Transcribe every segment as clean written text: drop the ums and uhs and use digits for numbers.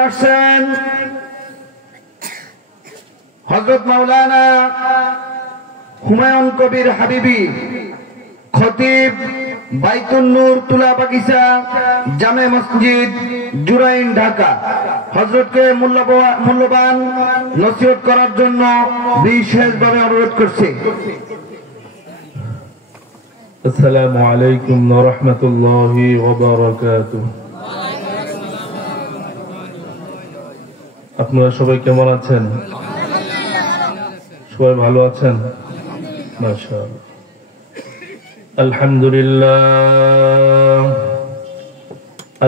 আসছেন হযরত মাওলানা হুমায়ুন কবির হাবিবি খতিব বাইতুন নূর তুলা বাগিচা জামে মসজিদ জুরাইন ঢাকা হযরতকে মূল্যবান নসিহত করার জন্য বিশেষভাবে অনুরোধ করছি। আসসালামু আলাইকুম ওয়া রাহমাতুল্লাহি ওয়া বারাকাতুহু। আপনারা সবাই কেমন আছেন? সবাই ভালো আছেন? মাশাআল্লাহ।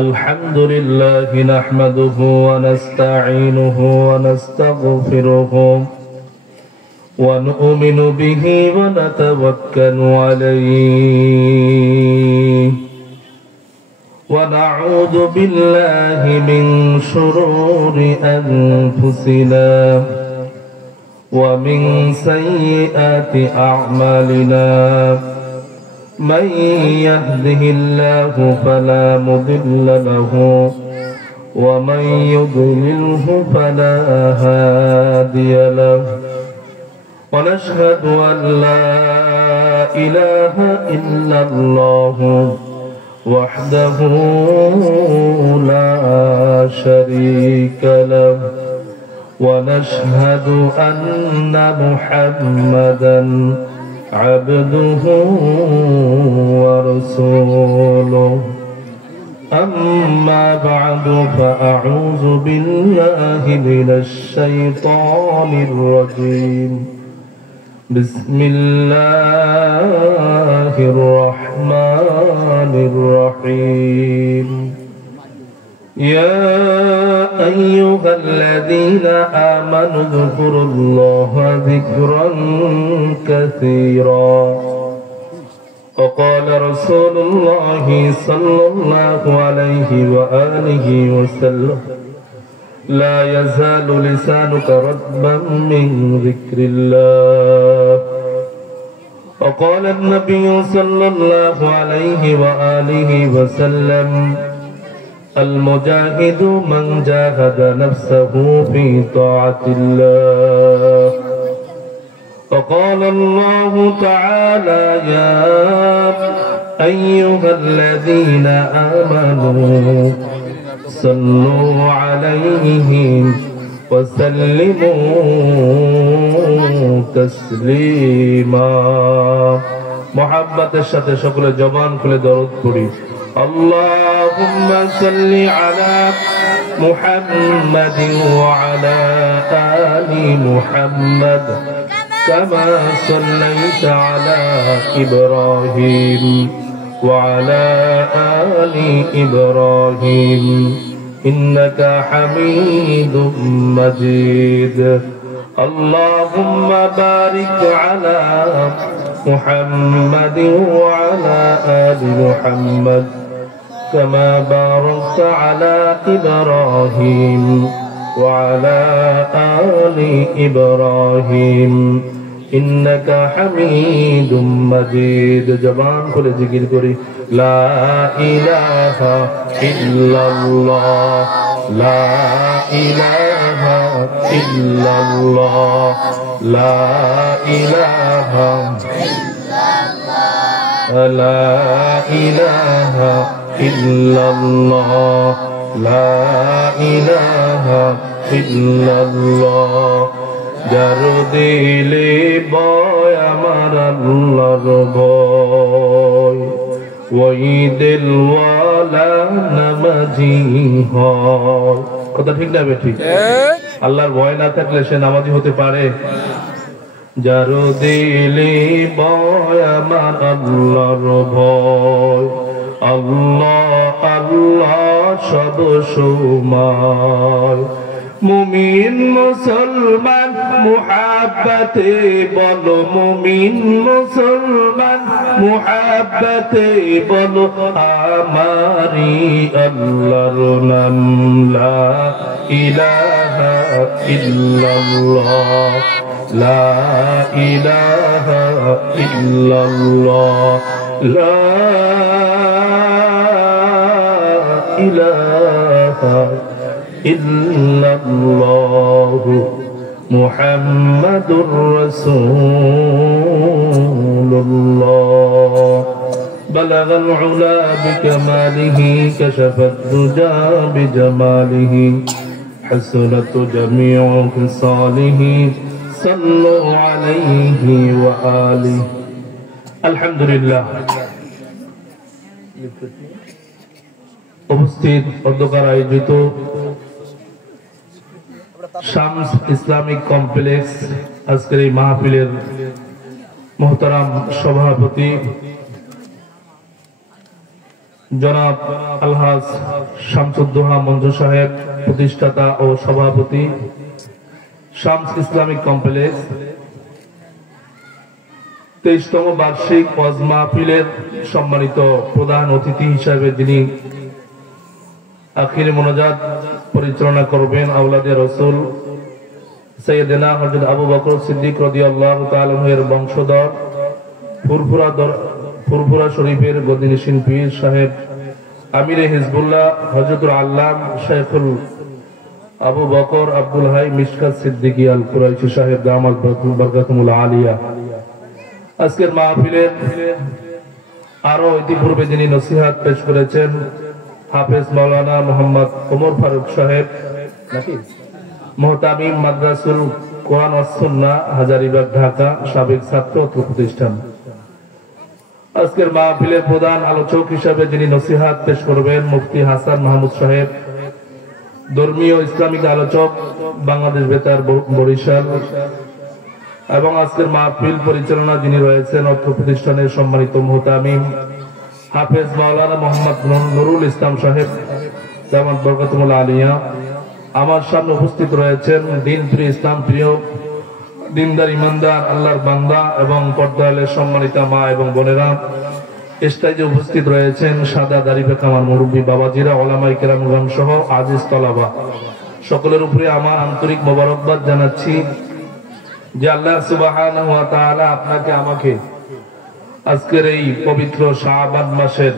আলহামদুলিল্লাহ নাহমাদুহু ওয়া নাস্তাঈনুহু ওয়া নাস্তাগফিরুহু ওয়া নু'মিনু বিহি ওয়া নাতাওয়াক্কালু আলাইহি ونعوذ بالله من شرور أنفسنا ومن سيئات أعمالنا من يهده الله فلا مضل له ومن يضلله فلا هادي له ونشهد أن لا إله إلا الله وحده لا شريك له ونشهد أن محمدا عبده ورسوله أما بعد فأعوذ بالله من الشيطان الرجيم بسم الله الرحمن الرحيم يا أيها الذين آمنوا اذكروا الله ذكرا كثيرا وقال رسول الله صلى الله عليه وآله وسلم لا يزال لسانك رطبا من ذكر الله وقال النبي صلى الله عليه وآله وسلم المجاهد من جاهد نفسه في طاعة الله وقال الله تعالى يا أيها الذين آمنوا صلوا عليه وسلموا تسليما محبت الشتى شكل جبان كل درود پڑھی اللهم صل على محمد وعلى آل محمد كما صليت على إبراهيم وعلى آل إبراهيم إنك حميد مجيد اللهم بارك على محمد وعلى آل محمد كما باركت على إبراهيم وعلى آل إبراهيم إنك حميد مجيد جبان كل ذكر كري لا إله إلا الله لا إله إلا الله لا إله إلا الله لا إله إلا الله لا إله إلا الله যার দিলে বয় আমার আল্লাহর ভয় ওই দিলওয়ালা নামাজি হয়। কথা ঠিক না বেঠিক? আল্লাহর ভয় না থাকলে সে নামাজি হতে পারে? যার দিলে বয় আমার আল্লাহর ভয় আল্লাহ আল্লাহ সব সময় মুমিন মুসলমান মুহাব্বতে বলো মুমিন মুসলমান মুহাব্বতে বলো আমারি আল্লাহর নাম লা ইলাহা ইল্লাল্লাহ লা ইলাহা ইল্লাল্লাহ লা ইলাহা ইল্লাল্লাহু মুহাম্মাদুর রাসূলুল্লাহ বালাগাল উলা বিকামালিহি কাশাফাত দুজা বিজামালিহি হাসনাত জামিউ খিসালিহি সাল্লু আলাইহি ওয়া আলিহি। আলহামদুলিল্লাহ। উপস্থিত অধ্যকার আয়োজিত শামস ইসলামিক কমপ্লেক্স আজকের এই মাহফিলের মোহতারাম সভাপতি জনাব আলহাজ শামসুদ্দোহা মঞ্জু সাহেব, প্রতিষ্ঠাতা ও সভাপতি শামস ইসলামিক কমপ্লেক্স, 23তম বার্ষিক ওয়াজ মাহফিলের সম্মানিত প্রধান অতিথি হিসাবে যিনি আখির মোনাজাত পরিচালনা করবেন আওলাদে রাসূল সাইয়েদনা হযরত আবু বকর সিদ্দিক রাদিয়াল্লাহু তাআলা এর বংশধর ফুরফুরা শরীফের গদিনিশিন পীর সাহেব আমিরে হিজবুল্লাহ হযরতুল আল্লাম শাইখুল আবু বকর আব্দুল হাই মিশকাত সিদ্দিকী আল কুরাইশি সাহেব দামাত বরকাতুল আলিয়া। আজকের মাহফিলের আরো ইতিপূর্বে যিনি নসিহত পেশ করেছেন হাফেজ মাওলানা মোহাম্মদ ওমর ফারুক সাহেব, মুহতামিম মাদ্রাসুল কোরআন ওয়াস সুন্নাহ হাজারীবাগ ঢাকা, সাবেক ছাত্র প্রতিষ্ঠান। আজকের মাহফিলের প্রধান আলোচক হিসেবে যিনি নসিহত পেশ করবেন মুফতি হাসান মাহমুদ সাহেব, ধর্মীয় ইসলামিক আলোচক, বাংলাদেশ বেতার বরিশাল। এবং আজকের মাহফিল পরিচালনা যিনি রয়েছেন অত্র প্রতিষ্ঠানের সম্মানিত মুহতামিম হাফেজ মাওলানা মোহাম্মদ নুরুল ইসলাম সাহেব দামাত বরকাতুল আলিয়া। আমার সামনে উপস্থিত রয়েছেন দিন প্রিয়, ইসলাম প্রিয়, দিনদার ইমানদার আল্লাহর বান্দা এবং পর্দালের সম্মানিতা মা এবং বোনেরা। স্টেজে উপস্থিত রয়েছেন সাদা দাড়ি পেকা আমার মুরব্বী বাবাজিরা, ওলামায়ে কেরাম সহ আজিজ তলাবা। সকলের উপরে আমার আন্তরিক মোবারকবাদ জানাচ্ছি যে আল্লাহ সুবহানাহু ওয়া তাআলা আপনাকে আমাকে আজকের এই পবিত্র শাবান মাসের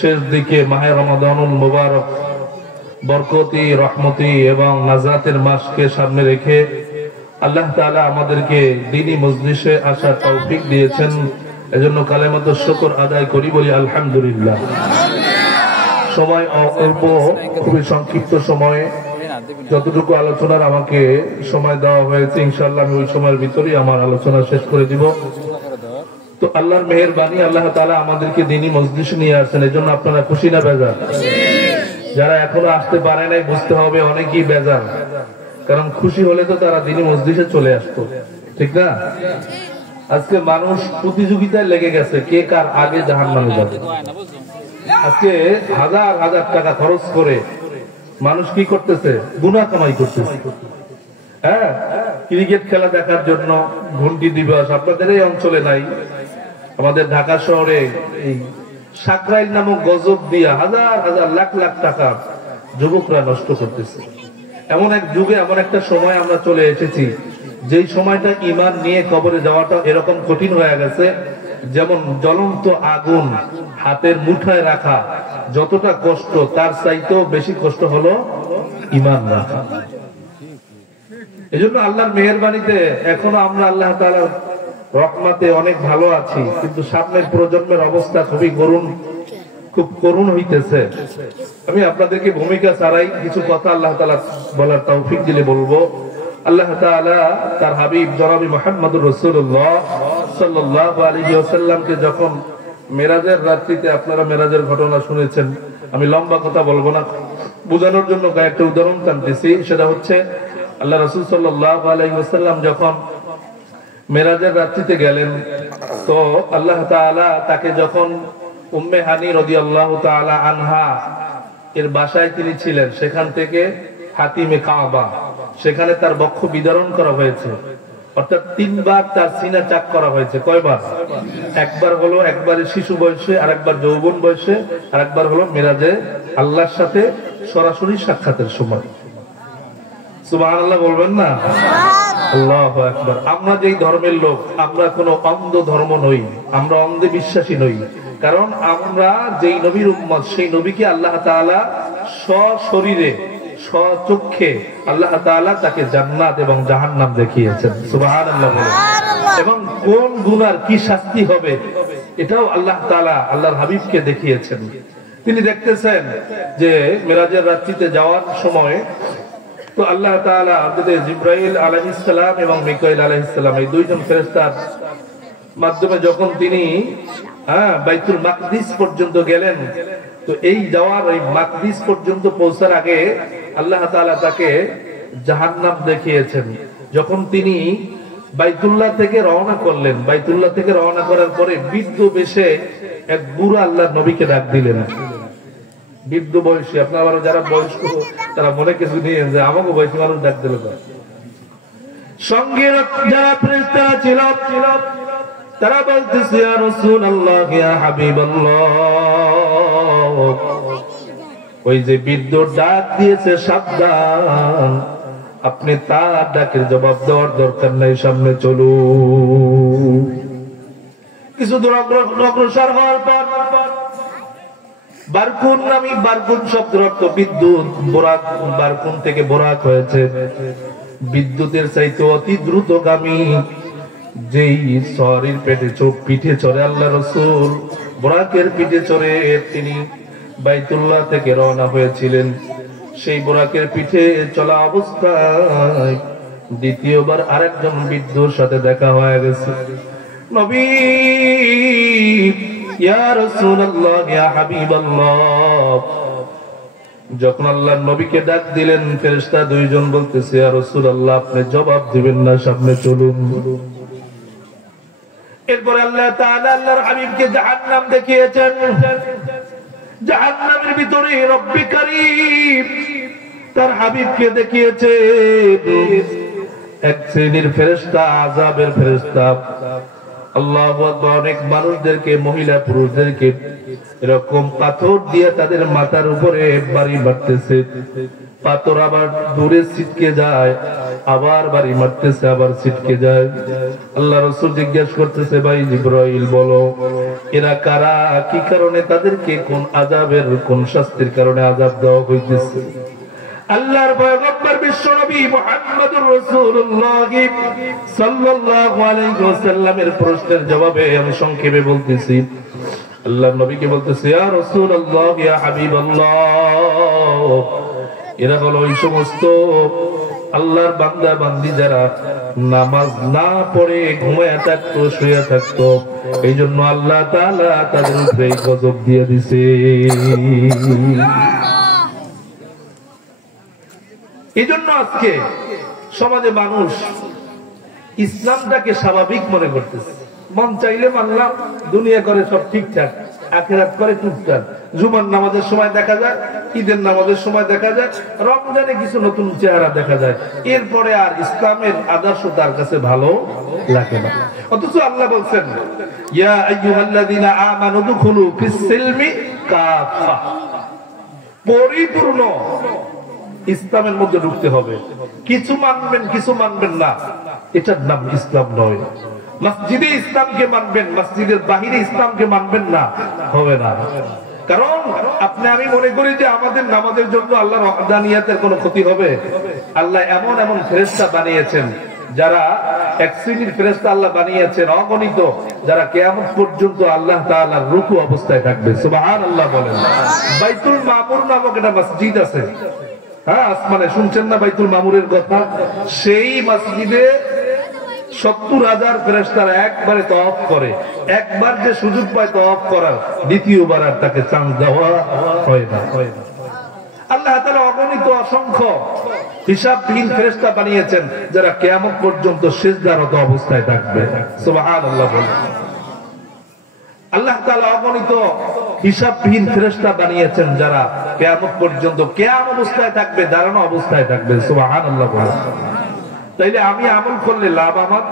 শেষ দিকে মাহে রমাদানুল মুবারক বরকতি, রহমতি এবং নাজাতের মাসকে সামনে রেখে আল্লাহ তাআলা আমাদেরকে দ্বীনি মজলিসে আসার তৌফিক দিয়েছেন। এজন্য কালেমাতুশ শুকর আদায় করি, বলি আলহামদুলিল্লাহ। সময় অল্প, খুবই সংক্ষিপ্ত সময়ে যতটুকু আলোচনার আমাকে সময় দেওয়া হয়েছে ইনশাআল্লাহ আমি ওই সময়ের ভিতরেই আমার আলোচনা শেষ করে দিব। তো আল্লাহর মেহেরবানি, আল্লাহ তাআলা আমাদেরকে দ্বীনি মজলিসে নিয়ে আসছেন, এজন্য আপনারা খুশি না বেজার? যারা এখনো আসতে পারে নাই বুঝতে হবে অনেকেই বেজার, কারণ খুশি হলে তো তারা দ্বীনি মজলিসে চলে আসতো, ঠিক না? আজকে মানুষ প্রতিযোগিতায় লেগে গেছে কে কার আগে জাহান্নামে যাবে। আজকে হাজার হাজার টাকা খরচ করে মানুষ কি করতেছে? গুনাহ কামাই করতেছে। হ্যাঁ, ক্রিকেট খেলা দেখার জন্য ঘন্টি দিবস আপনাদের এই অঞ্চলে নাই, আমাদের ঢাকা শহরে এই সাকরাইল নামক গজব দিয়া হাজার হাজার লাখ লাখ টাকা যুবকরা নষ্ট করতেছে। এমন এক যুগে, এমন একটা সময় আমরা চলে এসেছি যেই সময়টা ঈমান নিয়ে কবরে যাওয়াটা এরকম কঠিন হয়ে গেছে, যেমন জ্বলন্ত আগুন হাতের মুঠায় রাখা যতটা কষ্ট, তার চাইতেও বেশি কষ্ট হলো ঈমান রাখা। এজন্য আল্লাহর মেহেরবানিতে এখনো আমরা আল্লাহ তাআলার রহমতে অনেক ভালো আছি, কিন্তু সামনের প্রজন্মের অবস্থা খুবই করুণ, খুব করুণ হইতেছে। আমি আপনাদেরকে ভূমিকা ছাড়াই কিছু কথা আল্লাহ তাআলা বলার তৌফিক দিলে বলবো। আল্লাহ তাআলা তার হাবিব জনাবে মুহাম্মদুর রাসূলুল্লাহ সাল্লাল্লাহু আলাইহি ওয়াসাল্লামকে যখন মেরাজের রাত্রিতে, আপনারা মেরাজের ঘটনা শুনেছেন, আমি লম্বা কথা বলবো না, বোঝানোর জন্য কয়েকটা উদাহরণ টানতেছি। সেটা হচ্ছে আল্লাহ রাসূল সাল্লাল্লাহু আলাইহি ওয়াসাল্লাম যখন মেরাজের রাত্রিতে গেলেন, তো আল্লাহ তাআলা তাকে যখন উম্মে হানি রাদিয়াল্লাহু তাআলা আনহা এর বাসায় তিনি ছিলেন, সেখান থেকে হাতিমে কাবা, সেখানে তার বক্ষ বিদারণ করা হয়েছে, অর্থাৎ 3 বার তার সিনা চাক করা হয়েছে। কয়বার? একবার হলো একবারে শিশু বয়সে, আরেকবার যৌবন বয়সে, আরেকবার হলো মেরাজে আল্লাহর সাথে সরাসরি সাক্ষাতের সময়। সুবহানাল্লাহ বলবেন না? আল্লাহু আকবার। আমরা যেই ধর্মের লোক, আমরা কোনো অন্ধ ধর্ম নই, আমরা অন্ধে বিশ্বাসী নই, কারণ আমরা যেই নবীর উম্মত, সেই নবীকে আল্লাহ তাআলা সশরীরে স্বচক্ষে আল্লাহ তাআলা তাকে জান্নাত এবং জাহান্নাম দেখিয়েছেন। সুবহানাল্লাহ বলেন। এবং কোন গুনার কি শাস্তি হবে এটাও আল্লাহ তাআলা আল্লাহর হাবিবকে দেখিয়েছেন। তিনি দেখতেছেন যে মেরাজের রাত্রিতে যাওয়ার সময় তো আল্লাহ তাআলা জিবরাইল আলাইহিস সালাম এবং মিকাইল আলাইহিস সালাম এই দুইজন ফেরেশতার মাধ্যমে যখন তিনি বাইতুল মাকদিস পর্যন্ত গেলেন, তো এই যাওয়ার ওই মাকদিস পর্যন্ত পৌঁছার আগে আল্লাহ তাআলা তাকে জাহান্নাম দেখিয়েছেন। যখন তিনি বাইতুল্লাহ থেকে রওনা করলেন, বাইতুল্লাহ থেকে রওনা করার পরে বৃদ্ধ বেশে এক বুড়া আল্লাহর নবীকে ডাক দিলেন। বৃদ্ধ বয়সী, আপনারা যারা বয়স্ক তারা মনে কিছু নিয়ে যে আমাকে বয়সী মানুষ ডাক দিল। সঙ্গে যারা ফেরেশতারা ছিল তারা বলতেছে ইয়া রাসূলুল্লাহ ইয়া হাবিবাল্লাহ, ওই যে বৃদ্ধ ডাক দিয়েছে সাবধান, আপনি তার ডাকের জবাব দেওয়ার দরকার নাই, সামনে চলুন। কিছু দূর অগ্রসর হওয়ার পর বারকুন নামী, বারকুন শব্দের অর্থ বিদ্যুৎ, বোরাক, বারকুন থেকে বোরাক হয়েছে। বিদ্যুতের চাইতে অতি দ্রুতগামী যেই সওয়ারির পিঠে চড়ে আল্লাহ রাসূল বোরাকের পিঠে চড়ে তিনি বাইতুল্লাহ থেকে রওনা হয়েছিলেন, সেই বোরাকের পিঠে চলা অবস্থায় দ্বিতীয়বার আরেকজন বৃদ্ধর সাথে দেখা হয়ে গেছে। নবী ইয়া রাসূলুল্লাহ ইয়া হাবিবাল্লাহ, যখন আল্লাহর নবীকে ডাক দিলেন ফেরেশতা দুইজন বলতেছে ইয়া রাসূলুল্লাহ আপনি জবাব দিবেন না, সামনে চলুন। এরপর আল্লাহ তাআলা আল্লাহর হাবিবকে জাহান্নাম দেখিয়েছেন। জাহান্নামের ভিতরে রব্বি কারীম তার হাবিবকে দেখিয়েছে। এক শ্রেণীর ফেরেশতা, আযাবের ফেরেশতা, আল্লাহু আকবার, অনেক মানুষদেরকে, মহিলা পুরুষদেরকে এরকম পাথর দিয়ে তাদের মাথার উপরে বাড়ি মারতেছে। পাথর আবার দূরে ছিটকে যায়, আবার বাড়ি মারতেছে, আবার ছিটকে যায়। আল্লাহ রাসূল জিজ্ঞাসা করতেছে ভাই জিবরাইল বলো এরা কারা, কি কারণে তাদেরকে কোন আযাবের, কোন শাস্তির কারণে আযাব দেওয়া হইতেছে? আল্লাহর পয়গম্বর বিশ্বনবী মুহাম্মদুর রাসূলুল্লাহ সাল্লাল্লাহু আলাইহি ওয়াসাল্লামের প্রশ্নের জবাবে আমি সংক্ষেপে বলতেছি। আল্লাহর নবীকে বলতেছে ইয়া রাসূলুল্লাহ ইয়া হাবিবাল্লাহ, এরা হলো ওই সমস্ত আল্লাহর বান্দা বান্দি যারা নামাজ না পড়ে ঘুমায়া থাকতো, শুয়ে থাকতো, এই জন্য আল্লাহ তাআলা তাদের উপরে গজব দিয়ে দিছে। এই জন্য আজকে সমাজে মানুষ ইসলামটাকে স্বাভাবিক মনে করতেছে। মন চাইলে মানলাম, দুনিয়া করে সব ঠিকঠাক, আখিরাত করে টুকটাক। জুমার নামাজের সময় দেখা যায়, ঈদের নামাজের সময় দেখা যায়, রমজানে কিছু নতুন চেহারা দেখা যায়, এরপরে আর ইসলামের আদর্শ তার কাছে ভালো লাগে না। অথচ আল্লাহ বলছেন ইয়া আইয়ুহাল্লাযীনা আমানু দুখুলু ফিস সিলমি কাফা, পরিপূর্ণ ইসলামের মধ্যে ঢুকতে হবে। কিছু মানবেন, কিছু মানবেন না, এটার নাম ইসলাম নয়। মসজিদে ইসলামকে মানবেন, মসজিদের বাহিরে ইসলামকে মানবেন না, হবে না। কারণ আপনি আমি মনে করি যে আমাদের নামাজের জন্য আল্লাহর ওয়াহদানিয়াতের কোনো ক্ষতি হবে? আল্লাহ এমন এমন ফেরেশতা বানিয়েছেন, যারা এক শ্রেণীর ফেরেশতা আল্লাহ বানিয়েছেন অগণিত, যারা কিয়ামত পর্যন্ত আল্লাহ তাআলার রুকু অবস্থায় থাকবে। সুবহানাল্লাহ বলেন। বাইতুল মামুর নামক একটা মসজিদ আছে, হ্যাঁ আসমানে, শুনছেন না বাইতুল মামুরের কথা? সেই মসজিদে 70,000 ফেরেশতারা একবারে তওয়াফ করে। একবার যে সুযোগ পায় তওয়াফ করার, দ্বিতীয়বার আর তাকে চান্স দেওয়া হয় না। আল্লাহ তাআলা অগণিত অসংখ্য হিসাবহীন ফেরেশতা বানিয়েছেন, যারা কিয়ামত পর্যন্ত সিজদারত অবস্থায় থাকবে। সুবহানাল্লাহ বলেন। আল্লাহ তাআলা অগণিত হিসাবহীন ফেরেশতা বানিয়েছেন, যারা কিয়ামত পর্যন্ত কিয়াম অবস্থায় থাকবে, দাঁড়ানো অবস্থায় থাকবে। সুবহানাল্লাহ বলেন। তাইলে আমি আমল করলে লাভ আমার,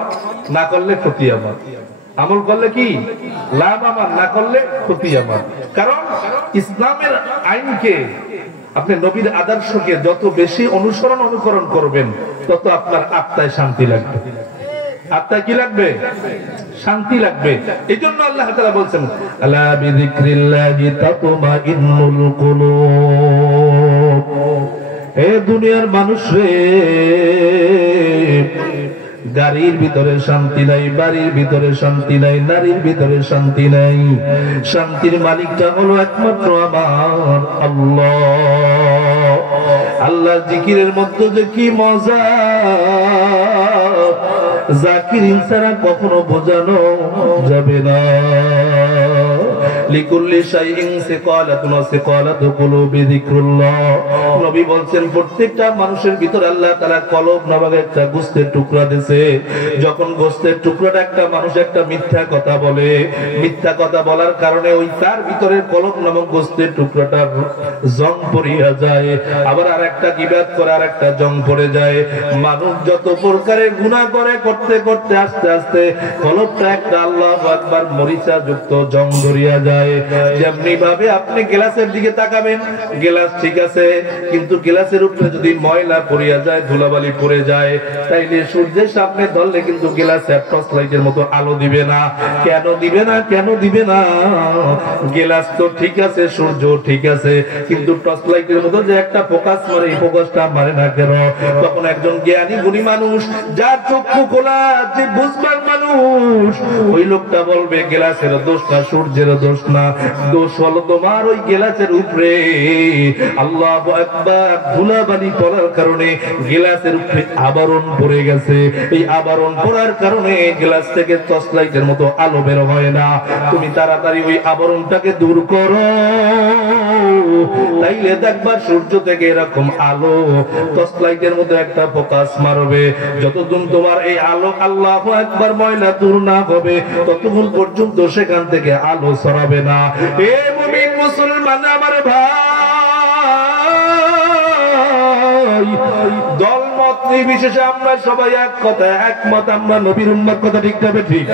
না করলে ক্ষতি আমার। আমল করলে কি লাভ আমার, না করলে ক্ষতি আমার। কারণ ইসলামের আইনকে, আপনি নবীর আদর্শকে যত বেশি অনুকরণ করবেন, তত আপনার আত্মায় শান্তি লাগবে। আত্মায় কি লাগবে? শান্তি লাগবে। এই জন্য আল্লাহ তাআলা বলছেন আলা বিযিকরিল্লাহি তাতমাইন্নুল কুলুব, হে দুনিয়ার মানুষ রে, গাড়ির ভিতরে শান্তি নাই, বাড়ির ভিতরে শান্তি নাই, নারীর ভিতরে শান্তি নাই। শান্তির মালিকটা হলো একমাত্র আমার আল্লাহ। আল্লাহ জিকিরের মধ্যে যে কি মজা, জাকিরিন ছাড়া কখনো বোঝানো যাবে না। লিকুল্লি শাইইন সিকালাতুন সিকালাতু কুলুবি যিকরুল্লাহ। নবী বলেন প্রত্যেকটা মানুষের ভিতর আল্লাহ তাআলা কলব নামক একটা গোশতের টুকরা দিয়েছে। যখন গোশতের টুকরাটা একটা মানুষ একটা মিথ্যা কথা বলে, মিথ্যা কথা বলার কারণে ওই তার ভিতরের কলব নামক গোশতের টুকরাটা জং পড়িয়া যায়। আবার আরেকটা গীবাত করে আরেকটা জং পড়ে যায়। মানুষ যত প্রকারের গুনাহ করে করতে করতে আস্তে আস্তে কলবটা একটা আল্লাহু আকবার মরিচা যুক্ত জং ধরিয়া যায়। যেমনি ভাবে আপনি গ্লাসের দিকে তাকাবেন, গ্লাস ঠিক আছে, কিন্তু গ্লাসের উপরে যদি ময়লা পড়িয়া যায়, ধুলাবালি পড়ে যায়, তাইলে সূর্যের সামনে ধরলে কিন্তু গ্লাসে টর্চ লাইটের মতো আলো দিবে না। কেন দিবে না? কেন দিবে না? গ্লাস তো ঠিক আছে, সূর্য ঠিক আছে, কিন্তু টর্চ লাইটের মতো যে একটা ফোকাস মারে, এই ফোকাসটা মারে না কেন? তখন একজন জ্ঞানী গুণী মানুষ, যার চক্ষু খোলা, যে বুঝবার মানুষ, ওই লোকটা বলবে গ্লাসের দোষ না, সূর্যের দোষ না, দোষ হলো তোমার ওই গ্লাসের উপরে আল্লাহু আকবার ধুলাবালি পড়ার কারণে গ্লাসের উপরে আবরণ পড়ে গেছে। এই আবরণ পড়ার কারণে গ্লাস থেকে টর্চ লাইটের মতো আলো বের হয় না। তুমি তাড়াতাড়ি ওই আবরণটাকে দূর করো, তাইলে দেখবার সূর্য থেকে এরকম আলো টর্চ লাইটের মতো একটা ফোকাস মারবে। যতক্ষণ তোমার এই আলো আল্লাহু আকবার ময়লা দূর না হবে, ততক্ষণ পর্যন্ত সেখান থেকে আলো ছড়াবে না। এ মুমিন মুসলমান আমার ভাই, দলমত নির্বিশেষে আমরা সবাই এক কথা একমত, আমরা নবীর উম্মত। কথা ঠিক না ঠিক?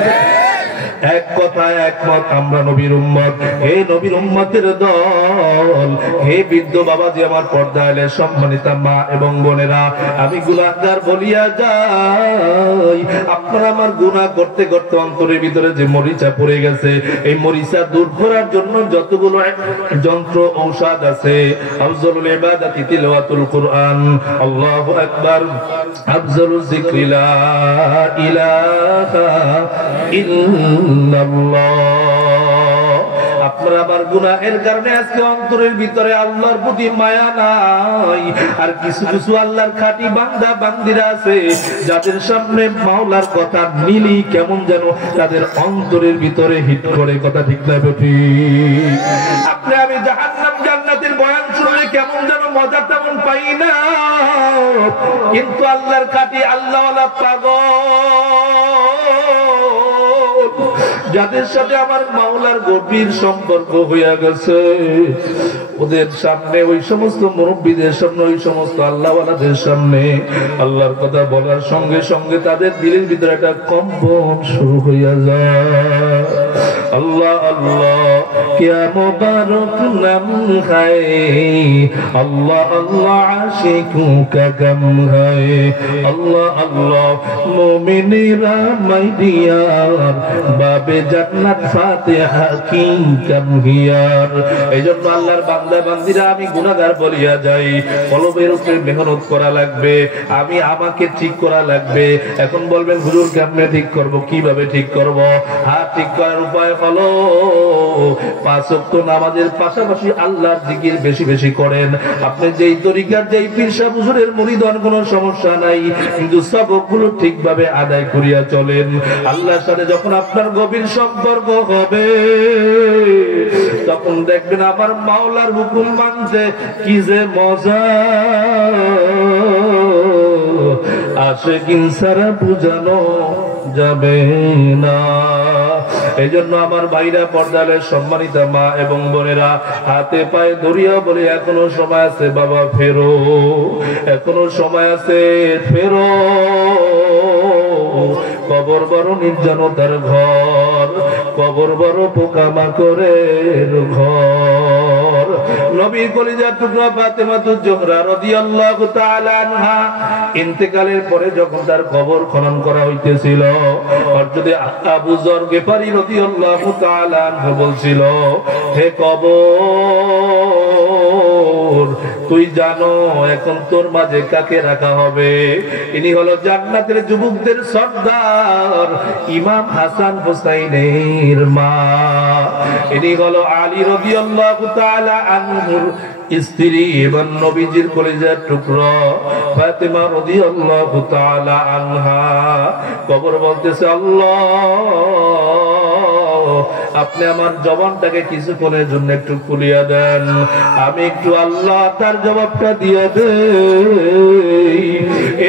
এক কথায় একমত, আমরা নবীর উম্মত। হে নবীর উম্মতের দল, হে বৃদ্ধ বাবাজি, আমার পর্দায় সম্মানিতা মা এবং বোনেরা, আমি গুনাহগার বলিয়া যাই। আপনারা আমার গুনাহ করতে করতে অন্তরের ভিতরে যে মরিচা পড়ে গেছে, এই মরিচা দূর করার জন্য যতগুলো যন্ত্র ঔষধ আছে, আফজলুল ইবাদাতি তিলাওয়াতুল কুরআন, আল্লাহু আকবার, আফজলুল যিকরি লা ইলাহা ইল্লাল্লাহ। আপনার আমার গুনাহের কারণে আজকে অন্তরের ভিতরে আল্লাহর প্রতি মায়া নাই। আর কিছু কিছু আল্লাহর খাঁটি বান্দা বান্দিরা আছে, যাদের সামনে মাওলার কথা নিলি কেমন যেন তাদের অন্তরের ভিতরে হিট করে। কথা ঠিক না ঠিক? আপনি আমি জাহান্নাম জান্নাতের বয়ান শুনলে কেমন যেন মজা তেমন পাই না, কিন্তু আল্লাহর খাঁটি আল্লাহওয়ালা পাগল, যাদের সাথে আমার মাওলার গভীর সম্পর্ক হইয়া গেছে, ওদের সামনে, ওই সমস্ত মুরব্বীদের সামনে, ওই সমস্ত আল্লাহওয়ালাদের সামনে আল্লাহর কথা বলার সঙ্গে সঙ্গে তাদের দিলের ভিতরে একটা কম্পন শুরু হইয়া যায়। আল্লাহ আল্লাহ क्या मुबारक नाम है, अल्लाह अल्लाह आशिकों का गम है, अल्लाह अल्लाह मोमिनेरा माय डियर বাবে জান্নাত ফাতিহা কি কাম হিয়ার। এইজন্য আল্লাহর বান্দা বান্দিরা, আমি গুনাহগার বলিয়া যাই, কলবের উপরে মেহনত করা লাগবে, আমি আমাকে ঠিক করা লাগবে। এখন বলবেন হুজুর কেমনে ঠিক করব, কিভাবে ঠিক করব? হ্যাঁ, ঠিক করার উপায় হলো 5 ওয়াক্ত নামাজের পাশাপাশি আল্লাহর জিকির বেশি বেশি করেন। আপনি যেই তরিকার যেই পীর সাহেব হুজুরের মুরিদ হন, কোনো সমস্যা নাই, কিন্তু সবগুলো ঠিকভাবে আদায় করিয়া চলেন। আল্লাহর সাথে যখন আপনার গভীর সম্পর্ক হবে, তখন দেখবেন আমার মাওলার হুকুম মানতে কি যে মজা, আশিকিন ছাড়া বুঝানো যাবে না। এই জন্য আমার ভাইরা, পর্দালের সম্মানিত মা এবং বোনেরা, হাতে পায়ে ধরিয়া বলে এখনো সময় আছে বাবা, ফেরো, এখনো সময় আছে, ফেরো। কবর বড় নির্জনতার ঘর, কবর বড় পোকামাকড়ের ঘর। নবীর কলিজার টুকরা ফাতেমাতুজ জোহরা রাদিয়াল্লাহু তাআলা আনহা ইন্তেকালের পরে যখন তার কবর খনন করা হইতেছিল, হযরত আবু যর গিফারী রাদিয়াল্লাহু তাআলা আনহু বলছিল, হে কবর, তুই জানো এখন তোর মাঝে কাকে রাখা হবে? ইনি হলো জান্নাতের যুবকদের সর্দার ইমাম হাসান হুসাইনের মা। ইনি হলো আলী রাদিয়াল্লাহু তাআলা আনহুর স্ত্রী এবং নবীজির কলিজার টুকরা ফাতেমা রাদিয়াল্লাহু তাআলা আনহা। কবর বলতেছে, আল্লাহ আপনি আমার জবানটাকে কিছুক্ষণের জন্য একটু খুলিয়া দেন, আমি একটু আল্লাহ তার জবাবটা দিয়ে দেই।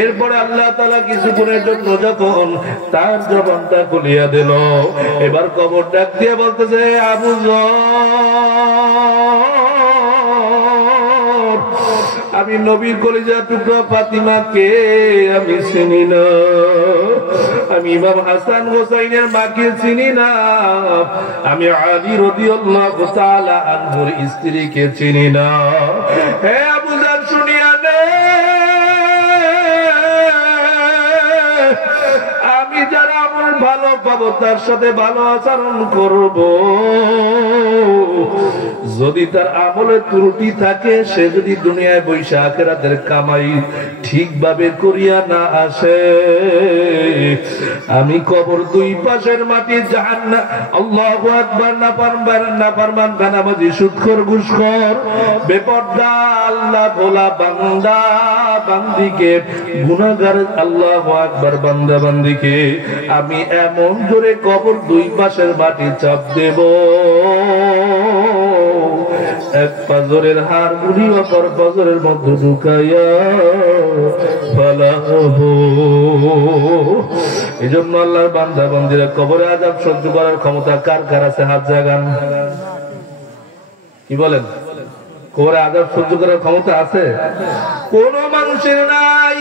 এরপরে আল্লাহ তাআলা কিছুক্ষণের জন্য যখন তার জবানটা খুলিয়া দিল, এবার কবর ডাক দিয়ে বলতেছে, আবু যর, আমি নবীর কলিজার টুকরা ফাতিমাকে আমি চিনি না, আমি ইমাম হাসান হোসাইনের মাকে চিনি না, আমি আলী রাদিয়াল্লাহু তাআলা আনহুর স্ত্রীকে চিনি না। হে আবু যর শুনিয়া নে, আমি যারা আমার ভালো পাবো তার সাথে ভালো আচরণ করব, যদি তার আমলে ত্রুটি থাকে, সে যদি দুনিয়ায় বৈশা আখিরাতের কামাই ঠিকভাবে করিয়া না আসে, আমি কবর দুই পাশের মাটি জাহান্নাম, আল্লাহু আকবার, নাফরমান গানাবাজি সুদখোর ঘুষখোর বেপরদা আল্লাহ ভোলা বান্দা বান্দিকে গুনাহগার আল্লাহু আকবার বান্দা বান্দিকে আমি এমন জোরে কবর দুই পাশের মাটি চাপ দেব, এক পাজরের হার গুলি অপর পাজরের মধ্যে ঢুকাইয়া ফেলাবো। এই জন্য আল্লাহর বান্দা বান্দিরা কবরে আযাব সহ্য করার ক্ষমতা কার কার আছে? হাত জাগান। কি বলেন? কবরে আযাব সহ্য করার ক্ষমতা আছে? কোন মানুষের নাই,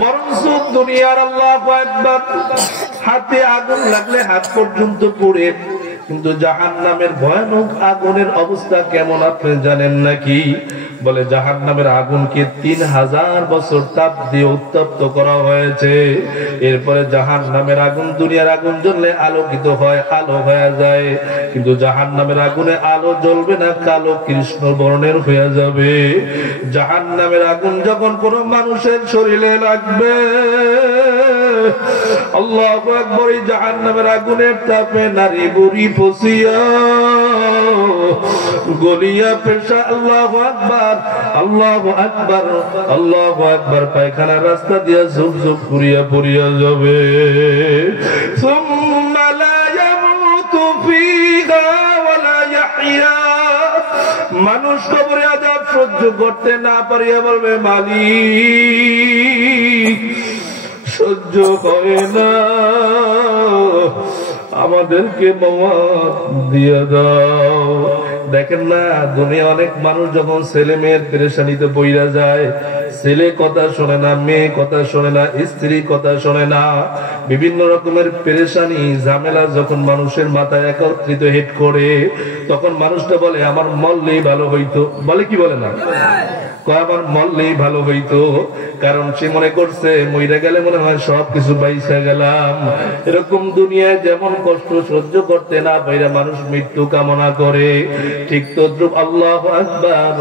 বরঞ্চ দুনিয়ার আল্লাহু আকবার, হাতে আগুন লাগলে হাত পর্যন্ত পুড়ে, কিন্তু জাহান্নামের ভয়ানক আগুনের অবস্থা কেমন আপনি জানেন নাকি? বলে জাহান্নামের আগুনকে 3000 বছর তাপ দিয়ে উত্তপ্ত করা হয়েছে। এরপরে জাহান্নামের আগুন, দুনিয়ার আগুন জ্বললে আলোকিত হয়, আলো হয়ে যায়, কিন্তু জাহান্নামের আগুনে আলো জ্বলবে না, কালো কৃষ্ণ বর্ণের হয়ে যাবে। জাহান্নামের আগুন যখন কোন মানুষের শরীরে লাগবে, আল্লাহু আকবার, জাহান্নামের আগুনের তাপে নারী বুড়ি ফসিয়া গলিয়া পেশা, আল্লাহু আকবার, আল্লাহু আকবার, আল্লাহু আকবার, পায়খানা রাস্তা দিয়া ঝুপ ঝুপ করিয়া পড়িয়া যাবে। সুম্মা লা ইয়ামুতু ফিহা ওয়া লা ইয়াহইয়া। মানুষ কবরে আযাব সহ্য করতে না পারিয়া বলবে, মালিক সহ্য হয় না, আমাদেরকে মাওয়াত দিয়ে দাও। দেখেন না, দুনিয়া অনেক মানুষ যখন ছেলে মেয়ের পেরেশানিতে পইরা যায়, ছেলে কথা শোনে না, মেয়ে কথা শোনে না, স্ত্রী কথা শোনে না, বিভিন্ন রকমের পেরেশানি ঝামেলা যখন মানুষের মাথায় একত্রিত হিট করে, তখন মানুষটা বলে আমার মরলেই ভালো হইতো। বলে কি বলে না? আমার মরলেই ভালো হইতো, কারণ সে মনে করছে মইরা গেলে মনে হয় সবকিছু পাইছা গেলাম। এরকম দুনিয়ায় যেমন কষ্ট সহ্য করতে না পাইরা মানুষ মৃত্যু কামনা করে, ঠিক তদ্রুপ আল্লাহু আকবার,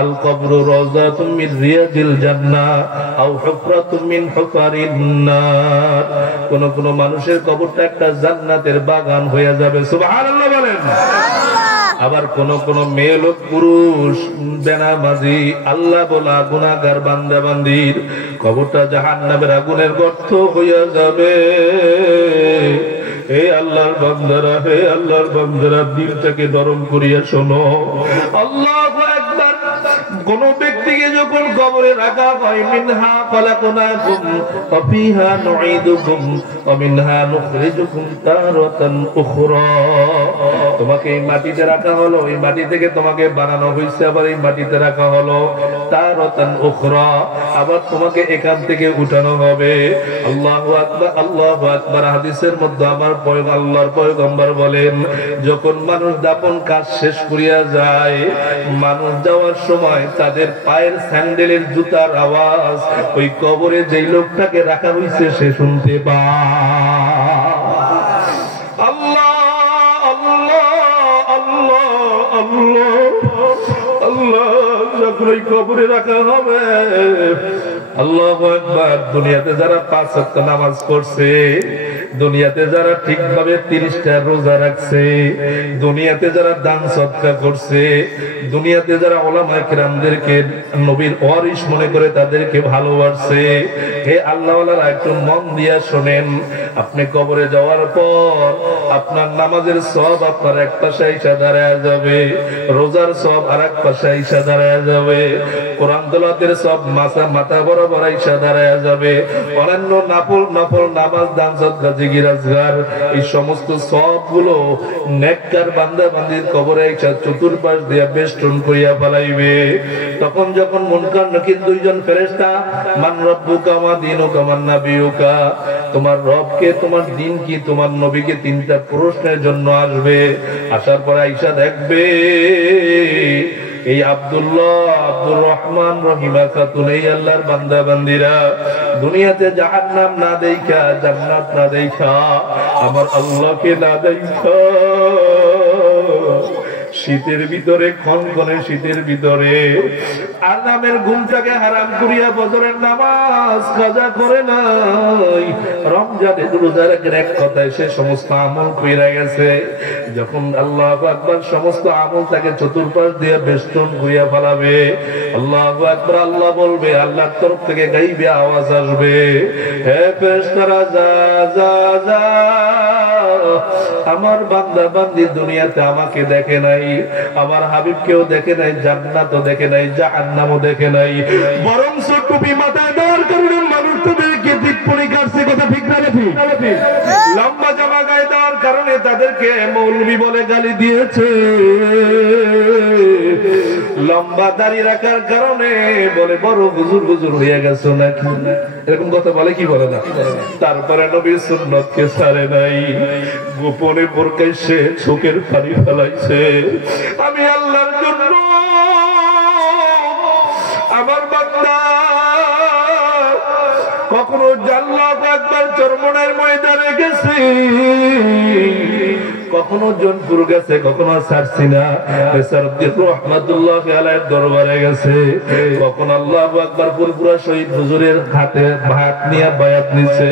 আল কবরু রাযাতুম মিন রিয়াদিল জান্নাহ আও হুফরাতুম মিন হুফারিন নার। কোন কোন মানুষের কবরটা একটা জান্নাতের বাগান হয়ে যাবে, সুবহানাল্লাহ বলেন। আবার কোন কোন মেয়ে লোক পুরুষ বেনামাজি আল্লাহ বলা গুনাহগার বান্দা বান্দির কবরটা জাহান্নামের আগুনের গর্ত হইয়া যাবে। হে আল্লাহর বান্দারা, হে আল্লাহর বান্দারা, দিলটাকে নরম করিয়া শোনো। আল্লাহু আকবার। কোন ব্যক্তিকে যখন কবরে রাখা হয়, মিনহা খালাকনাকুম ওয়া ফিহা নুঈদুকুম ওয়া মিনহা নুখরিজুকুম তারাতান উখরা। তোমাকে এই মাটিতে রাখা হলো, এই মাটি থেকে তোমাকে বানানো হয়েছে, আবার এই মাটিতে রাখা হলো, তারাতান উখরা, আবার তোমাকে এখান থেকে উঠানো হবে। আল্লাহু আকবার, আল্লাহু আকবার। হাদিসের মধ্যে আমার আল্লাহর পয়গম্বর বলেন, যখন মানুষ দাফন কাজ শেষ করিয়া যায়, মানুষ যাওয়ার সময় তাদের পায়ের স্যান্ডেলের জুতার আওয়াজ ওই কবরে যেই লোকটাকে রাখা হয়েছে সে শুনতে পায়। আল্লাহ আল্লাহ আল্লাহ আল্লাহ আল্লাহ। যখন ওই কবরে রাখা হবে। আল্লাহু আকবার। দুনিয়াতে যারা 5 ওয়াক্ত নামাজ পড়ছে, দুনিয়াতে যারা ঠিকভাবে 30টা রোজা রাখছে, দুনিয়াতে যারা দান সদকা করছে, দুনিয়াতে যারা উলামায়ে কিরামদেরকে নবীর ওয়ারিস মনে করে তাদেরকে ভালোবাসে, হে আল্লাহওয়ালারা একটু মন দিয়া শোনেন, আপনি কবরে যাওয়ার পর আপনার নামাজের সওয়াব আপনার এক পাশে এসে দাঁড়ায় যাবে, রোজার সওয়াব আরেক পাশে এসে দাঁড়ায় যাবে, কোরআন তেলাওয়াতের সওয়াব মাথা বরাবর এসে দাঁড়ায় যাবে, অন্যান্য নফল নামাজ দান সদকা জিকির আজকার এই সমস্ত সওয়াবগুলো নেককার বান্দা বান্দির কবরে এসে চতুর্পাশ দিয়া বেষ্টন করিয়া ফেলাইবে। তখন যখন মুনকার নাকির দুইজন ফেরেশতা মান রব্বুকা মা দীনুকা মান নাবিয়ুকা, তোমার রবকে, তোমার দিন কি, তোমার নবীকে, 3টা প্রশ্নের জন্য আসবে। আসার পর আয়েশা দেখবে এই আব্দুল্লাহ, আব্দুর রহমান, রহিমা খাতুন, এই আল্লাহর বান্দা বান্দিরা দুনিয়াতে জাহান্নাম না দেখা, জান্নাত না দেখা, আমার আল্লাহকে না দেখা শীতের ভিতরে, খনখনে শীতের ভিতরে আরামের ঘুমটাকে হারাম করিয়া ফজরের নামাজ কাজা করে নাই, রমজানের রোজা রাখার এক কথায় সে সমস্ত আমল কইরা গেছে। যখন আল্লাহু আকবার সমস্ত আমল তাকে চতুর্পাশ দিয়ে বেষ্টন করিয়া ফেলাবে, আল্লাহু আকবার আল্লাহ বলবে, আল্লাহর তরফ থেকে গাইবে আওয়াজ আসবে, হে ফেরেশতারা যা যা যা, আমার বান্দা বান্দি দুনিয়াতে আমাকে দেখে নাই, আমার হাবিবকেও দেখে নাই, জান্নাতও দেখে নাই, জাহান্নামও দেখে নাই, বরং টুপি মাথায় দেওয়ার কারণে মানুষ তাদেরকে দিকপনি কাটছে। কথা ঠিক না ঠিক? লম্বা জামা গায়ে দেওয়ার কারণে তাদেরকে মৌলবি বলে গালি দিয়েছে, লম্বা দাড়ি রাখার কারণে বলে বড় হুজুর হুজুর হয়ে গেছো নাকি, এরকম কথা বলে কি বলে না। তারপরে নবীর সুন্নতকে ছাড়ে নাই, গোপনে প্রকাশ্যে চোখের পানি ফেলাইছে। আমি আল্লাহর জন্য আমার বান্দা কখনো আল্লাহু আকবার চরমনের ময়দানে গেছি, কখনো জনপুর গেছে, কখনো ছাড়ছি না রহমাতুল্লাহ আলাইহির দরবারে গেছে, কখন আল্লাহু আকবার ফুরফুরা শহীদ হুজুরের হাতে ভাত নিয়ে বায়াত নিছে,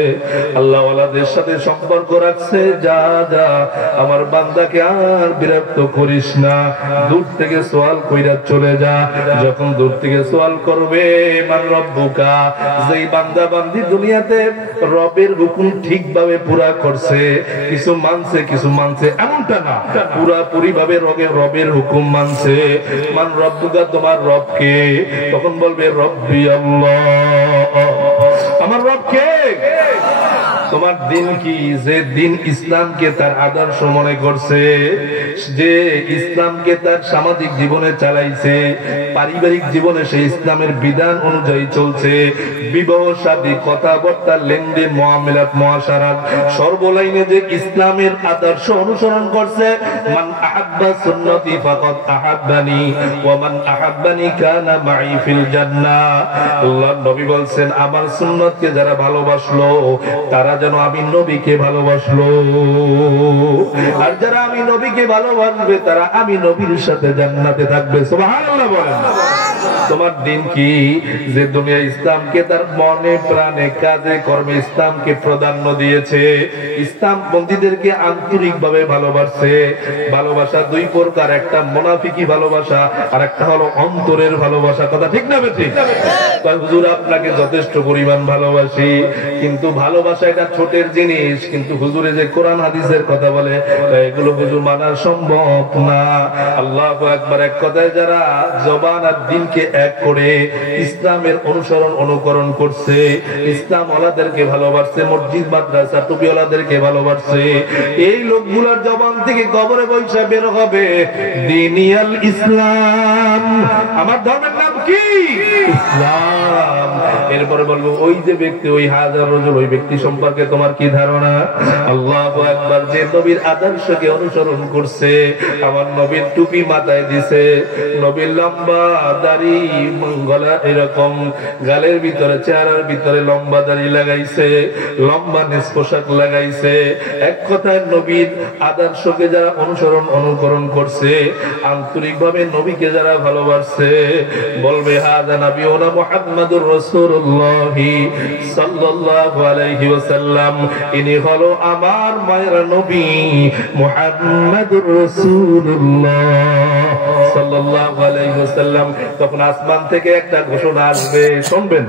আল্লাহ ওয়ালাদের সাথে সম্পর্ক রাখছে। যা যা আমার বান্দাকে আর বিরক্ত করিস না, দূর থেকে সওয়াল কইরা চলে যা। যখন দূর থেকে সওয়াল করবে মান রব্বুকা, যেই বান্দা বান্দি দুনিয়াতে রবের হুকুম ঠিকভাবে পুরা করছে, কিছু মানছে কিছু মানছে এমনটা না, পুরাপুরি ভাবে রবের হুকুম মানছে, মান রব্বুকা তোমার রবকে, তখন বলবে রব্বি আল্লাহ, আমার রবকে। তোমার দিন কি, যে দিন ইসলামকে তার আদর্শ মনে করছে, যে ইসলামকে তার সামাজিক জীবনে চালাইছে, পারিবারিক জীবনে সেই ইসলামের বিধান অনুযায়ী চলছে, বিবাহ শাদী কথাবার্তা লেনদেন মুআমালাত মুআশারাত সর্বলাইনে যে ইসলামের আদর্শ অনুসরণ করছে, মান আহাব্বা সুন্নতি ফাকাদ আহাব্বানি ওয়া মান আহাব্বানি কানা মাই ফিল জান্নাহ। আল্লাহর নবী বলেন, আমার সুন্নতকে যারা ভালোবাসলো তারা যেন আমি নবীকে ভালোবাসলো, আর যারা আমি নবীকে ভালোবাসবে তারা আমি নবীর সাথে জান্নাতে থাকবে। সুবহানাল্লাহ বলেন। তোমার দিন কি, যে দুনিয়া ইসলামকে তার মনে প্রাণে কাজে কর্মে ইসলামকে প্রাধান্য দিয়েছে, ইসলাম বন্দীদেরকে আন্তরিক ভাবে ভালোবাসছে। ভালোবাসা দুই প্রকার, একটা মুনাফিকি ভালোবাসা আর একটা হলো অন্তরের ভালোবাসা। কথা ঠিক না ঠিক? হুজুর আপনাকে যথেষ্ট পরিমাণ ভালোবাসি, কিন্তু ভালোবাসা এটা ছোটের জিনিস, কিন্তু হুজুরে যে কোরআন হাদিসের কথা বলে এগুলো হুজুর মানা সম্ভব না। আল্লাহু আকবার। এক কথায় যারা জবান আর দিনকে এক করে ইসলামের অনুকরণ করছে, ইসলাম ওয়ালাদেরকে ভালোবাসছে, মসজিদ মাদ্রাসা টুপি ওয়ালাদেরকে ভালোবাসছে, এই লোকগুলোর জবান থেকে কবরে বৈশা বের হবে দিনিয়াল ইসলাম, আমার ধর্মের নাম কি ইসলাম। এরপরে বলবো ওই যে ব্যক্তি, ওই হাজার রজুল, ওই ব্যক্তি সম্পর্কে তোমার কি ধারণা? আল্লাহু আকবার। যে নবীর আদর্শকে অনুসরণ করছে, আমার নবীর টুপি মাথায় দিছে, নবীর লম্বা দাড়ি গলা এরকম গালের ভিতরে চেহারার ভিতরে লম্বা দাড়ি লাগাইছে, লম্বা নেস পোশাক লাগাইছে। এক কথায় নবীর আদর্শকে যারা অনুকরণ করছে, আন্তরিক ভাবে নবীকে যারা ভালোবাসছে, বল বলবে হাযা নাবিয়ুনা মুহাম্মাদুর রাসূলুল্লাহ সাল্লাল্লাহু আলাইহি ওয়াসাল্লাম, ইনি হলো আমার মায়ের নবী মুহাম্মাদুর রাসূলুল্লাহ সাল্লাল্লাহু আলাইহি ওয়াসাল্লাম। তখন আসমান থেকে একটা ঘোষণা আসবে, শুনবেন?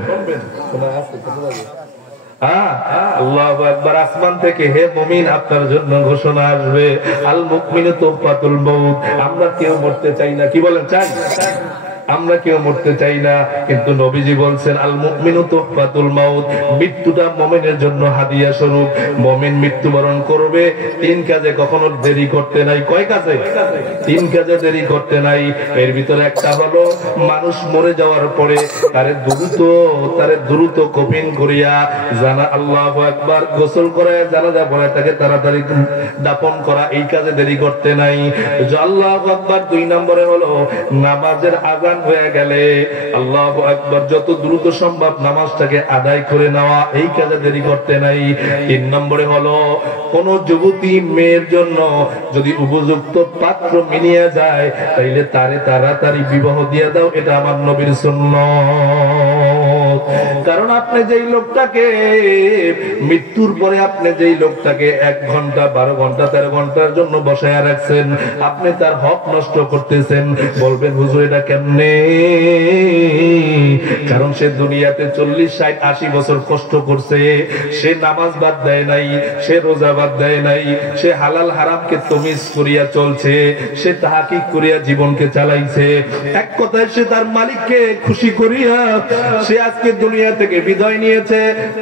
আল্লাহু আকবার। আসমান থেকে হে মুমিন আপনার জন্য ঘোষণা আসবে, আল মুমিনু তুহফাতুল মাউত। আমরা কেউ মরতে চাই না, কি বলেন? চাই? আমরা কেউ মরতে চাই না, কিন্তু নবীজি বলছেন আল মুমিনু তুহফাতুল মাউত, মৃত্যুটা মুমিনের জন্য হাদিয়া স্বরূপ। মুমিন মৃত্যুবরণ করবে, তিন কাজে কখনো দেরি করতে নাই। কয় কাজে? তিন কাজে দেরি করতে নাই। এর ভিতরে একটা হলো মানুষ মরে যাওয়ার পরে তারে দ্রুত কফিন করিয়া জানা আল্লাহু আকবার গোসল করে জানাজা পড়ে তাকে তাড়াতাড়ি দাফন করা, এই কাজে দেরি করতে নাই। আল্লাহু আকবার। দুই নম্বরে হলো নামাজের আযান হয়ে গেলে আল্লাহু আকবার যত দ্রুত সম্ভব নামাজটাকে আদায় করে নেওয়া, এই কাজে দেরি করতে নাই। তিন নম্বরে হলো কোন যুবতী মেয়ের জন্য যদি উপযুক্ত পাত্র মিলিয়ে যায় তাইলে তারে তাড়াতাড়ি বিবাহ দিয়ে দাও, এটা আমার নবীর সুন্নাত। কারণ আপনি যেই লোকটাকে মৃত্যুর পরে আপনি যেই লোকটাকে 1 ঘন্টা 12 ঘন্টা 13 ঘন্টার জন্য বসায় রাখছেন, আপনি তার হক নষ্ট করতেছেন। বলবেন হুজুর এটা কেমনে? কারণ সে দুনিয়াতে 40 60 80 বছর কষ্ট করছে, সে নামাজ বাদ দেয় নাই, সে রোজা বাদ দেয় নাই, সে হালাল হারামকে তমিজ করিয়া চলছে, সে তাহাকিক করিয়া জীবনকে চালাইছে। এক কথায় সে তার মালিককে খুশি করিয়া সে আজকে দুনিয়া থেকে বিদায় নিয়েছে।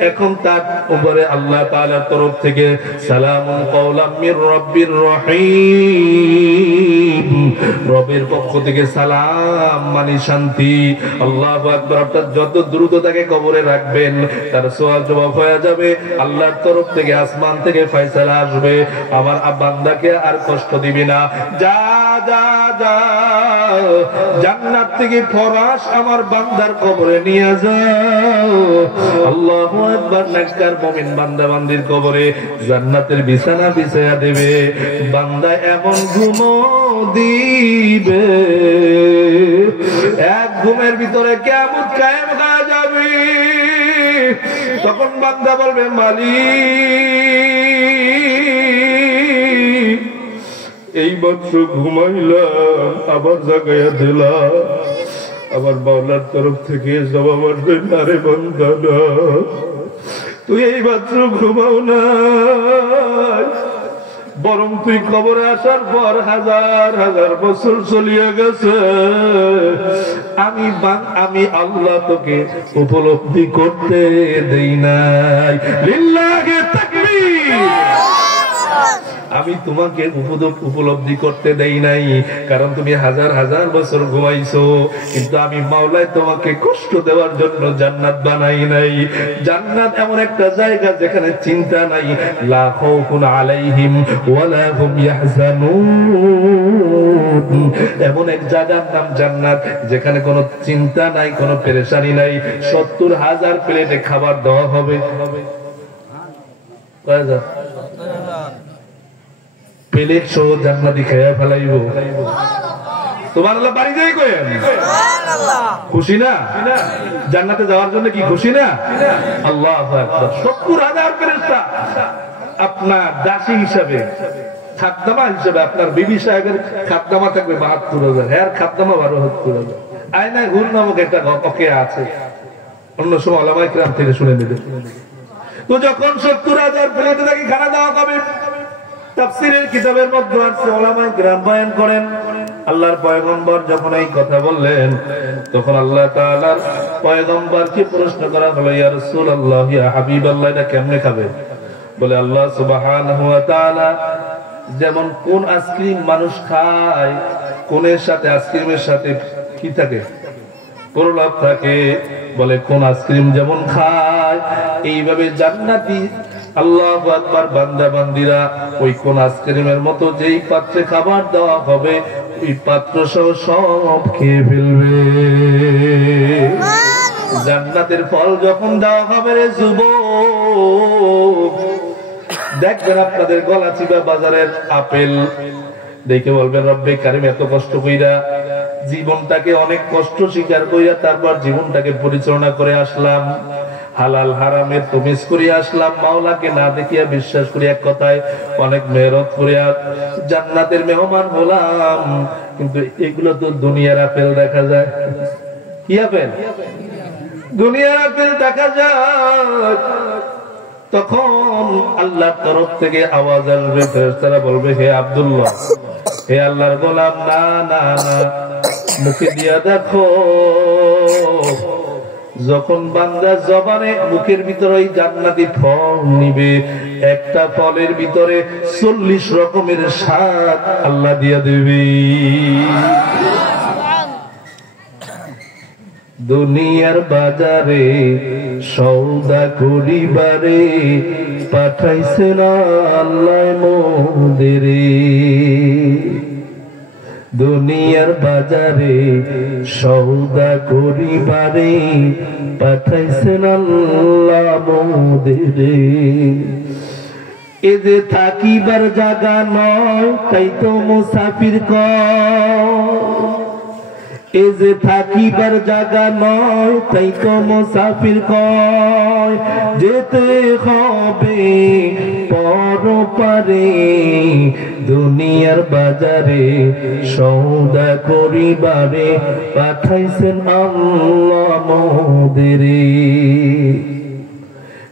এখন তার উপরে আল্লাহ তাআলার তরফ থেকে সালামুন কাওলাম মির রাব্বির রহিম, রবের পক্ষ থেকে সালাম মানে শান্তি। আল্লাহু আকবার। অর্থাৎ যত দ্রুত তাকে কবরে রাখবেন তার সওয়াল জবাব হয়ে যাবে, আল্লাহর তরফ থেকে আসমান থেকে ফয়সালা আসবে, আমার বান্দাকে আর কষ্ট দিবি না, যা যা যা জান্নাত থেকে ফরাশ আমার বান্দার কবরে নিয়ে যাও। আল্লাহু আকবার। নেককার মুমিন বান্দা বান্দির কবরে জান্নাতের বিছানা বিছায়া দেবে, বান্দা এমন ঘুমো দিবে, এক ঘুমের ভিতরে কিয়ামত কায়েম হয়ে যাবে। তখন বান্দা বলবে মালিক এই মাত্র ঘুমাইলাম, আবার জাগাইয়া দিলাম। আবার মাওলার তরফ থেকে জবাব আসবে, না রে বান্দা না, তুই এই মাত্র ঘুমাও না, বরং তুই কবরে আসার পর হাজার হাজার বছর চলিয়া গেছে, আমি আল্লাহ তোকে উপলব্ধি করতে দেই নাই। লিল্লাহি তাকবীর। আমি তোমাকে উপলব্ধি করতে দেই নাই, কারণ তুমি হাজার হাজার বছর ঘুমাইছো, কিন্তু আমি মাওলায় তোমাকে কষ্ট দেওয়ার জন্য জান্নাত বানাই নাই। জান্নাত এমন একটা জায়গা যেখানে চিন্তা নাই, লা খাউফুন আলাইহিম ওয়ালা হুম ইয়াহজানুন। এমন এক জায়গার নাম জান্নাত যেখানে কোনো চিন্তা নাই, কোনো পেরেশানি নাই। 70,000 প্লেটে খাবার দেওয়া হবে। প্লেট সহ জান্নাতি খেয়ে ফেলাইব। সুবহানাল্লাহ। বাড়ি যাই করেন খুশি না? জান্নাতে যাওয়ার জন্য কি খুশি না? আল্লাহু আকবার। 70,000 ফেরেশতা আপনার দাসী হিসাবে, খাদ্দামা হিসাবে। আপনার বিবি সাহেবের খাদ্দামা থাকবে 72,000, এর খাদ্দামা 72,000। আয়নায় হুর নামক একটা ওকে আছে, অন্য সময় ওলামায়ে কিরাম থেকে শুনে নেবে। তো যখন 70,000 প্লেটে তাকে খানা দেওয়া হবে, তাফসীরের কিতাবের মধ্যে আছে, ওলামায়ে কিরাম বয়ান করেন আল্লাহর পয়গম্বর যখন এই কথা বললেন, তখন আল্লাহ তাআলার পয়গম্বরকে প্রশ্ন করা হলো, ইয়া রাসূলুল্লাহ, ইয়া হাবিবাল্লাহ, এটা কেমনে খাবে? বলে আল্লাহ সুবহানাহু ওয়া তাআলা যেমন কোন আইসক্রিম মানুষ খায়, কোনের সাথে আইসক্রিমের সাথে কি থাকে? প্রলাপ থাকে। বলে কোন আইসক্রিম যেমন খায়, এইভাবে জান্নাতি আল্লাহু আকবার বান্দা বান্দিরা ওই কোন আইসক্রিমের মতো যেই পাত্রে খাবার দেওয়া হবে ওই পাত্র সহ সব খেয়ে ফেলবে। জান্নাতের ফল যখন দেওয়া হবে রে যুবক, দেখবেন আপনাদের গলা চিবা বাজারের আপেল দেখে বলবেন রব্বে কারিম এত কষ্ট কইরা জীবনটাকে অনেক কষ্ট স্বীকার করিয়া তারপর জীবনটাকে পরিচালনা করে আসলাম, হালাল হারামের তমিজ করিয়া আসলাম, মাওলাকে না দেখিয়া বিশ্বাস করি এক কথায় অনেক মেহনত করিয়া জান্নাতের মেহমান হলাম। কিন্তু এগুলো তো দুনিয়ার আপেল দেখা যায়। কি আপেল? দুনিয়ার আপেল দেখা যায়। তখন আল্লাহর তরফ থেকে আওয়াজ আসবে, ফেরেশতারা বলবে, হে আব্দুল্লাহ, হে আল্লাহর গোলাম, না না না, মুখে দিয়া দেখো। যখন বান্দা জবানে মুখের ভিতরে ওই জান্নাতি ফল নিবে, একটা ফলের ভিতরে 40 রকমের স্বাদ আল্লাহ দিয়া দেবে। দুনিয়ার বাজারে সওদা করিবারে পাঠাইছেন আল্লাহ মোদেরে। দুনিয়ার বাজারে সওদা করিবারে পাঠাইছেন আল্লাহ মোদেরে। এ যে থাকিবার জায়গা নয়, তাই তো মুসাফির কয়। এ যে থাকিবার জায়গা নয়, তাই তো মুসাফির কয়। যেতে হবে পরপারে, দুনিয়ার বাজারে সওদা করিবারে পাঠাইছেন আল্লাহ মোদেরে।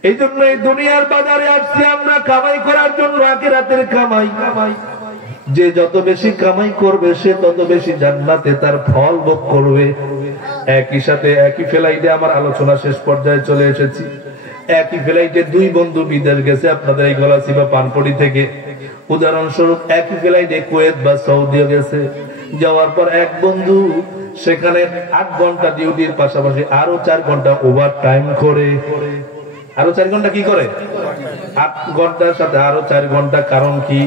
এই জন্য এই দুনিয়ার বাজারে আসছি আমরা কামাই করার জন্য, আখিরাতের কামাই। যে যত বেশি কামাই করবে সে তত বেশি জান্নাতে তার ফল ভোগ করবে। একই সাথে একই ফ্লাইটে আমার আলোচনা শেষ পর্যায়ে চলে এসেছি। একই ফ্লাইটে দুই বন্ধু বিদেশ গেছে আপনাদের এই গলাচি বা পানপড়ি থেকে। উদাহরণস্বরূপ একই ফ্লাইটে কুয়েত বা সৌদিও গেছে। যাওয়ার পর এক বন্ধু সেখানে 8 ঘন্টা ডিউটির পাশাপাশি আরো 4 ঘন্টা ওভার টাইম করে। আরো 4 ঘন্টা কি করে? 8 ঘন্টার সাথে আরো 4 ঘন্টা। কারণ কি?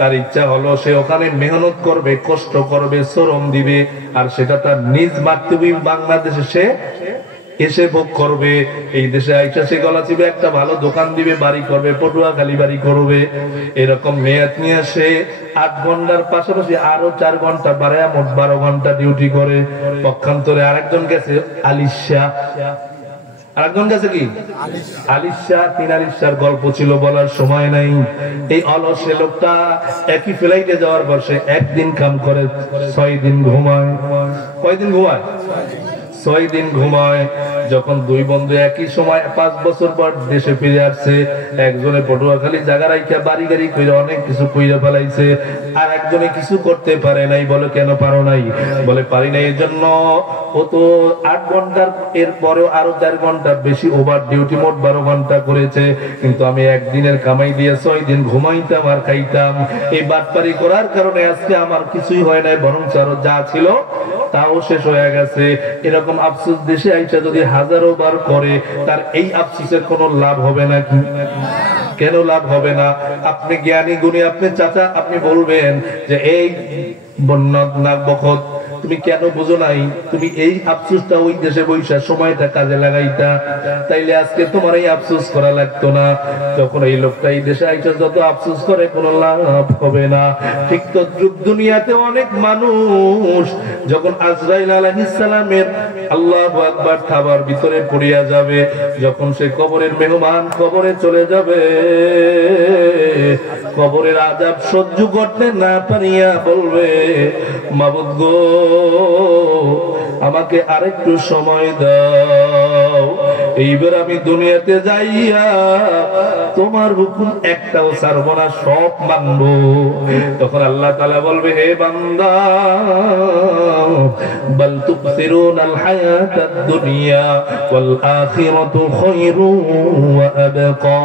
তার ইচ্ছা হলো সে ওখানে মেহনত করবে, কষ্ট করবে, শ্রম দিবে, আর সেটা তার নিজ মাতৃভূমি বাংলাদেশে সে এসে ভোগ করবে। এই দেশে আইসা সে গলা চিবে একটা ভালো দোকান দিবে, বাড়ি করবে, পটুয়াখালী বাড়ি করবে। এরকম মেয়াদ নিয়ে সে 8 ঘন্টার পাশাপাশি আরো 4 ঘন্টা বাড়ায় মোট 12 ঘন্টা ডিউটি করে। পক্ষান্তরে আরেকজন গেছে আলিশা। আরেকজন গেছে কি? আলিশা। 3 আলিশার গল্প ছিল, বলার সময় নাই। এই অলসে লোকটা একই ফ্লাইটে যাওয়ার পর সে একদিন কাম করে, 6 দিন ঘুমায়। কয়দিন ঘুমায়? 6 দিন ঘুমায়। যখন দুই বন্ধু একই সময় 5 বছর পর দেশে ফিরে আসছে, একজনে পটুয়াখালী জায়গা রাইখা বাড়ি গাড়ি কইরা অনেক কিছু কইরা ফেলাইছে, আর একজনে কিছু করতে পারে নাই। বলে কেন পারো নাই? বলে পারি নাই এই জন্য ও তো 8 ঘন্টার এর পরেও আরো 4 ঘন্টা বেশি ওভার ডিউটি, মোট 12 ঘন্টা করেছে। কিন্তু আমি একদিনের কামাই দিয়ে 6 দিন ঘুমাইতাম আর খাইতাম। এই বাটপারি করার কারণে আজকে আমার কিছুই হয় নাই, বরং আরো যা ছিল তাও শেষ হয়ে গেছে। এরকম আফসোস দেশে আইসা যদি হাজারো বার করে, তার এই আফসোসের কোনো লাভ হবে নাকি? কেন লাভ হবে না? আপনি জ্ঞানী গুণী, আপনি চাচা, আপনি বলবেন যে এই বন্যত নাক বখত তুমি কেন বুঝো নাই? তুমি এই আফসোসটা ওই দেশে বৈশা সময়টা কাজে লাগাইতা, তাইলে আজকে তোমার এই আফসোস করা লাগতো না। যখন এই লোকটা এই দেশে আইসা যত আফসোস করে কোনো লাভ হবে না। ঠিক তো দুনিয়াতে অনেক মানুষ যখন আজরাইল আলাইহিস সালামের আল্লাহু আকবার খাবার ভিতরে পড়িয়া যাবে, যখন সে কবরের মেহমান কবরে চলে যাবে, কবরের আযাব সহ্য করতে না পারিয়া বলবে, মাবুদ গো, আমাকে আরেকটু সময় দাও, এইবার আমি দুনিয়াতে যাইয়া তোমার হুকুম একটাও ছাড়বো না, সব মানবো। তখন আল্লাহ তাআলা বলবে, হে বান্দা, বাল তুকসিরুনাল হায়াতাদ দুনিয়া ওয়াল আখিরাতু খায়রুন ওয়া আবকা।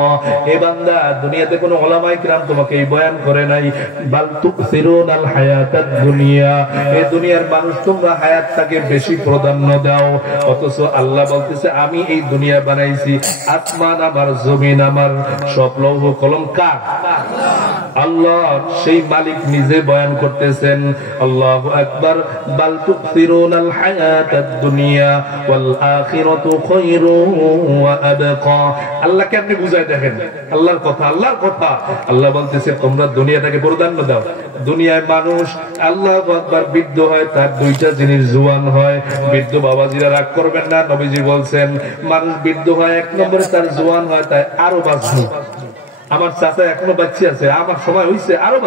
হে বান্দা, দুনিয়াতে কোনো উলামায়ে কিরাম তোমাকে এই বয়ান করে নাই, বাল তুকসিরুনাল হায়াতাদ দুনিয়া, এই দুনিয়ার মানুষ তোমরা হায়াতটাকে বেশি প্রাধান্য দাও। অথচ আল্লাহ বলতেছে, আমি এই দুনিয়া বানাইছি, আসমান আমার, জমিন আমার, সব লৌহ কলম কার? আল্লাহ। সেই মালিক নিজে বয়ান করতেছেন, আল্লাহু আকবার, বাল তুকসিরুনাল হায়াতাদ দুনিয়া ওয়াল আখিরাতু খায়রুন ওয়া আবকা। আল্লাহকে আপনি বুঝায় দেখেন, আল্লাহর কথা, আল্লাহর কথা। আল্লাহ বলতেছে তোমরা দুনিয়াটাকে প্রাধান্য দাও। দুনিয়ায় মানুষ আল্লাহু আকবার বৃদ্ধ হয়, তার দুইটা জিনিস জোয়ান হয়। বৃদ্ধ বাবাজিরা রাগ করবেন না, নবীজি বলছেন মানুষ বৃদ্ধ হয় এক নম্বরে তার জোয়ান হয়, তাই আরো বাঁচবে। আমার চাচা এখনো বাচ্চা আছে, আমার সময় হইছে আরো